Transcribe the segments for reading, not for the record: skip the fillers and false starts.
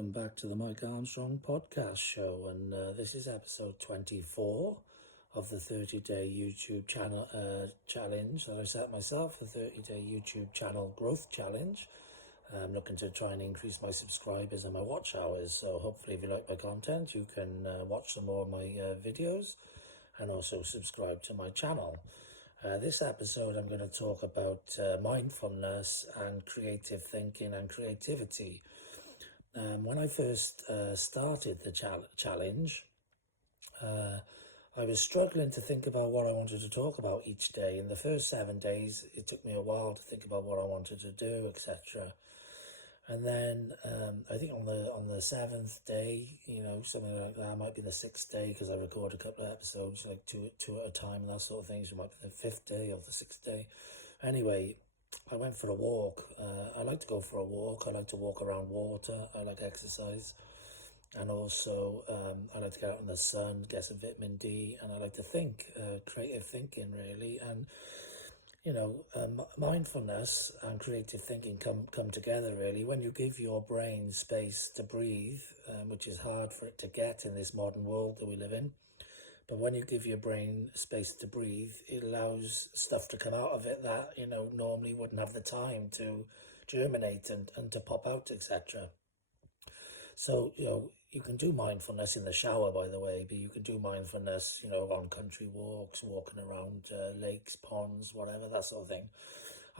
welcome back to the Mike Armstrong podcast show, and this is episode 24 of the 30-day YouTube channel challenge that I set myself, the 30-day YouTube channel growth challenge. I'm looking to try and increase my subscribers and my watch hours, so hopefully if you like my content you can watch some more of my videos and also subscribe to my channel. This episode I'm going to talk about mindfulness and creative thinking and creativity. When I first started the challenge, I was struggling to think about what I wanted to talk about each day. In the first 7 days, it took me a while to think about what I wanted to do, etc. And then I think on the 7th day, something like that, might be the 6th day, because I record a couple of episodes, like two at a time and that sort of thing. So it might be the 5th day or the 6th day. Anyway, I went for a walk. I like to go for a walk. I like to walk around water. I like exercise. And also, I like to get out in the sun, get some vitamin D, and I like to think, creative thinking, really. And mindfulness and creative thinking come together, really, when you give your brain space to breathe, which is hard for it to get in this modern world that we live in. But when you give your brain space to breathe, it allows stuff to come out of it that, normally wouldn't have the time to germinate and to pop out, etc. So, you can do mindfulness in the shower, by the way, but you can do mindfulness, on country walks, walking around lakes, ponds, whatever, that sort of thing.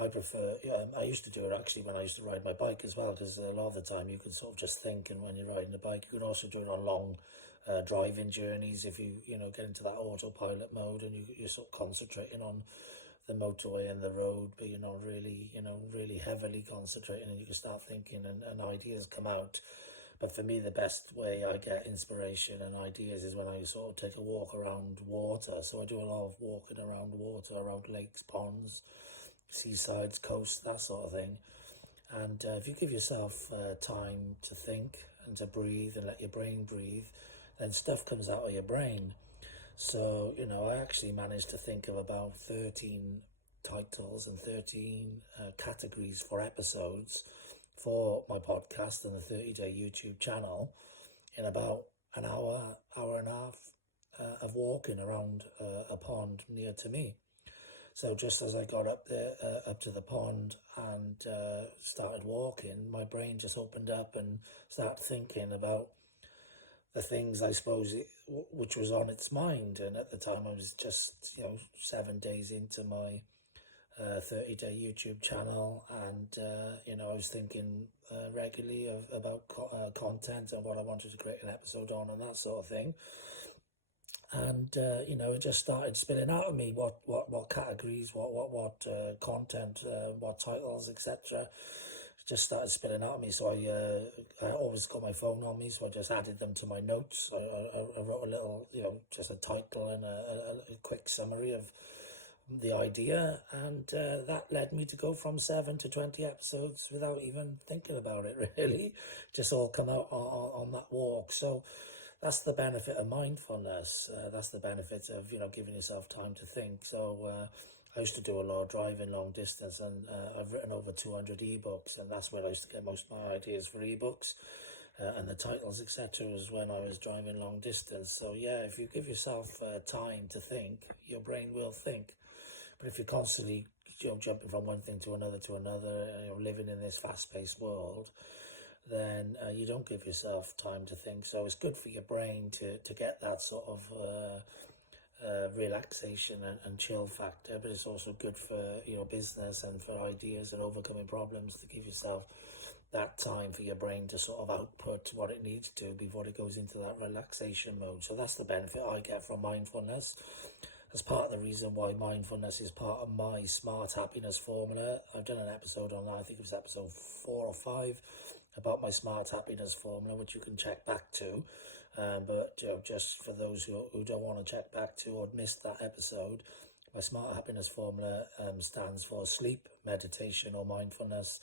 I prefer, I used to do it actually when I used to ride my bike as well, because a lot of the time you can sort of just think, and when you're riding a bike, you can also do it on long driving journeys if you, get into that autopilot mode and you're sort of concentrating on the motorway and the road, but you're not really, really heavily concentrating, and you can start thinking and ideas come out. But for me, the best way I get inspiration and ideas is when I sort of take a walk around water. So I do a lot of walking around water, around lakes, ponds, seasides, coasts, that sort of thing. And if you give yourself time to think and to breathe and let your brain breathe, then stuff comes out of your brain. So, I actually managed to think of about 13 titles and 13 categories for episodes for my podcast and the 30-day YouTube channel in about an hour and a half of walking around a pond near to me. So just as I got up there, up to the pond and started walking, my brain just opened up and started thinking about the things, I suppose, which was on its mind. And at the time I was just, 7 days into my 30-day YouTube channel, and I was thinking regularly about content and what I wanted to create an episode on and that sort of thing. And it just started spilling out of me what categories, what content, what titles, etc. Just started spilling out of me. So I always got my phone on me, so I just added them to my notes. I wrote a little, just a title and a quick summary of the idea, and that led me to go from 7 to 20 episodes without even thinking about it, really. Just all come out on that walk. So that's the benefit of mindfulness. That's the benefit of giving yourself time to think. So I used to do a lot of driving long distance, and I've written over 200 ebooks, and that's where I used to get most of my ideas for ebooks. And the titles, etc., was when I was driving long distance. So yeah, if you give yourself time to think, your brain will think. But if you're constantly jumping from one thing to another, living in this fast-paced world, then you don't give yourself time to think. So it's good for your brain to get that sort of relaxation and chill factor, but it's also good for business and for ideas and overcoming problems, to give yourself that time for your brain to sort of output what it needs to before it goes into that relaxation mode. So that's the benefit I get from mindfulness. As part of the reason why mindfulness is part of my smart happiness formula. I've done an episode on that, I think it was episode 4 or 5, about my smart happiness formula, which you can check back to. But just for those who don't want to check back to or missed that episode, my smart happiness formula stands for sleep, meditation or mindfulness,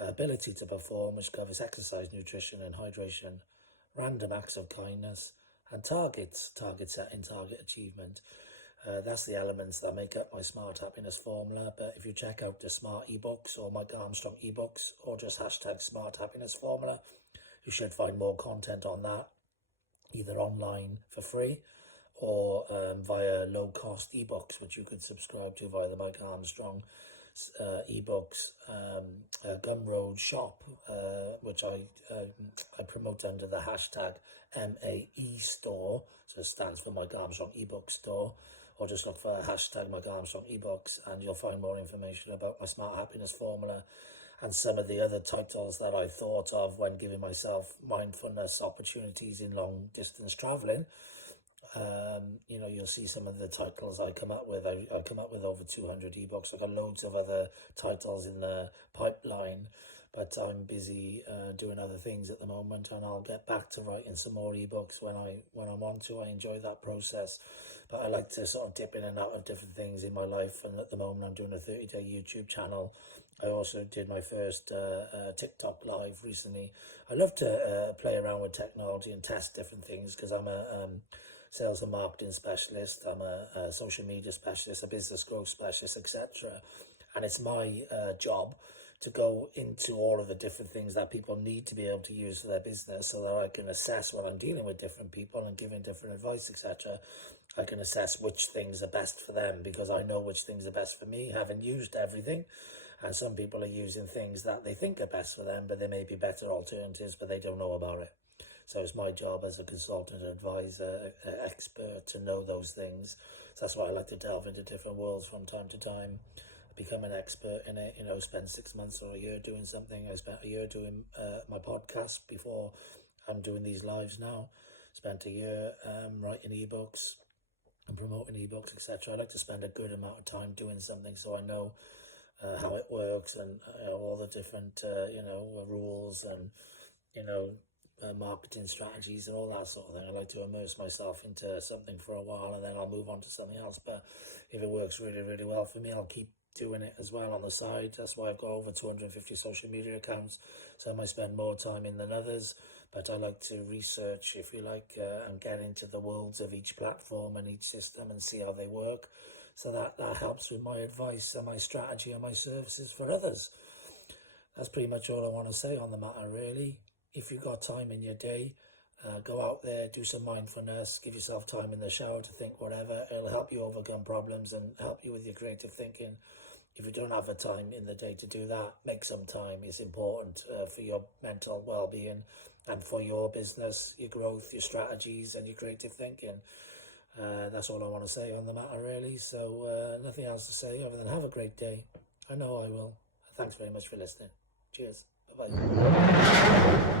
ability to perform, which covers exercise, nutrition and hydration, random acts of kindness, and target setting, target achievement. That's the elements that make up my smart happiness formula. But if you check out the smart ebooks or Mike Armstrong ebooks, or just hashtag smart happiness formula, you should find more content on that, either online for free or via low-cost ebooks, which you could subscribe to via the Michael Armstrong ebooks Gumroad shop, which I promote under the hashtag MAE store, so it stands for Michael Armstrong ebook store, or just look for hashtag Michael Armstrong ebooks and you'll find more information about my Smart Happiness Formula and some of the other titles that I thought of when giving myself mindfulness opportunities in long distance traveling. You know, you'll see some of the titles I come up with. I come up with over 200 ebooks. I've got loads of other titles in the pipeline, but I'm busy doing other things at the moment, and I'll get back to writing some more ebooks when I want to. I enjoy that process, but I like to sort of dip in and out of different things in my life, and at the moment I'm doing a 30-day YouTube channel. I also did my first TikTok live recently. I love to play around with technology and test different things because I'm a sales and marketing specialist, I'm a social media specialist, a business growth specialist, etc. And it's my job to go into all of the different things that people need to be able to use for their business, so that I can assess when I'm dealing with different people and giving different advice, etc. I can assess which things are best for them, because I know which things are best for me, having used everything. And some people are using things that they think are best for them, but there may be better alternatives, but they don't know about it. So it's my job as a consultant, advisor, expert to know those things. So that's why I like to delve into different worlds from time to time, become an expert in it, you know, spend 6 months or a year doing something. I spent a year doing my podcast before I'm doing these lives now. Spent a year writing ebooks and promoting ebooks, etc. I like to spend a good amount of time doing something so I know how it works, and all the different, rules and, marketing strategies and all that sort of thing. I like to immerse myself into something for a while and then I'll move on to something else. But if it works really, really well for me, I'll keep doing it as well on the side. That's why I've got over 250 social media accounts. Some I spend more time in than others, but I like to research, if you like, and get into the worlds of each platform and each system and see how they work. So that helps with my advice and my strategy and my services for others. That's pretty much all I want to say on the matter, really. If you've got time in your day, go out there, do some mindfulness, give yourself time in the shower to think whatever. It'll help you overcome problems and help you with your creative thinking. If you don't have the time in the day to do that, make some time. It's important for your mental well-being and for your business, your growth, your strategies and your creative thinking. That's all I want to say on the matter, really. So nothing else to say other than have a great day. I know I will. Thanks very much for listening. Cheers. Bye-bye.